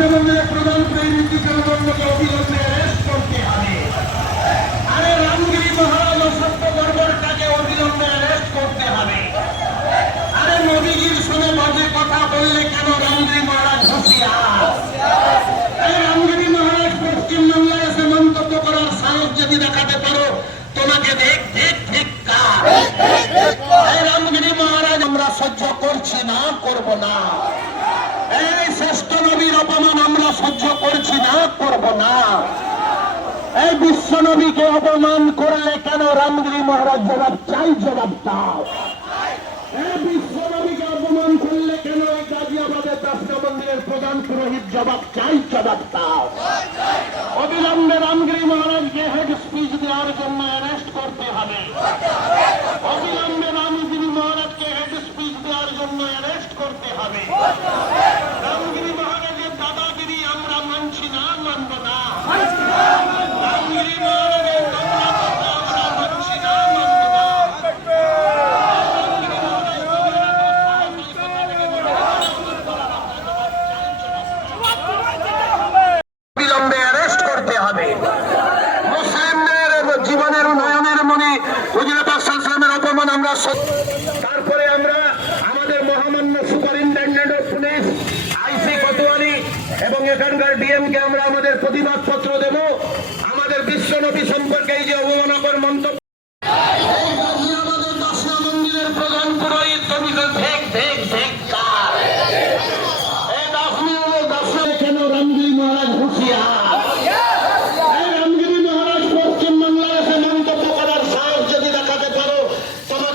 পশ্চিমবঙ্গের প্রধান প্রতিনিধি জনগণকে অবিলম্বে অ্যারেস্ট করতে হবে। আরে রামগিরি মহারাজ অসত্য গর্বরটাকে অবিলম্বে অ্যারেস্ট করতে হবে। আরে মোদীজির শুনে বাজে কথা বললে কেন রামগিরি মহারাজ হুঁশিয়ার? রামগিরি মহারাজ পশ্চিমবাংলায় এসে মন্তব্য করার সাহস যদি দেখাতে পারো, তোমাকে দেখ দেখ ঠিক এই রামগিরি মহারাজ, আমরা সহ্য করছি না, করব না। শ্রেষ্ঠ নবীর অপমান আমরা সহ্য করছি না, করব না। এই বিশ্ব নবীকে অপমান করলে কেন রামগিরি মহারাজ জবাব চাই, জবাব দাও। এই বিশ্ব নবীকে অপমান করলে কেন এই গাজিয়াবাদের দাসনা মন্দিরের প্রধান পুরোহিত জবাব চাই, জবাব দাও। অবিলম্বে রামগিরি মহারাজকে হেড স্পিচ দেওয়ার জন্য অ্যারেস্ট করতে হবে। অবিলম্বে রামগিরি মহারাজকে হেড স্পিচ দেওয়ার জন্য অ্যারেস্ট করতে হবে রামগিরি মহারাজের দাদাগিরি আমরা মানছি না মানব না রামগিরি মহারাজের নোংরা কথা আমরা মানছি না মানব না রামগিরি মহারাজ নোংরা কথা, এই কথা থেকে বিলম্বে অ্যারেস্ট করতে হবে মুসলিমদের জীবনের উন্নয়নের মনে হুজুরে পাকসালামের অপমান আমরা তারপরে আমরা আমাদের মহামান্য superintendent of police, IC Kotwali এবং এখানকার ডিএম কে আমরা আমাদের প্রতিবাদপত্র দেব। আমাদের বিশ্বনবী সম্পর্কে এই যে অবমানকর মন্তব্য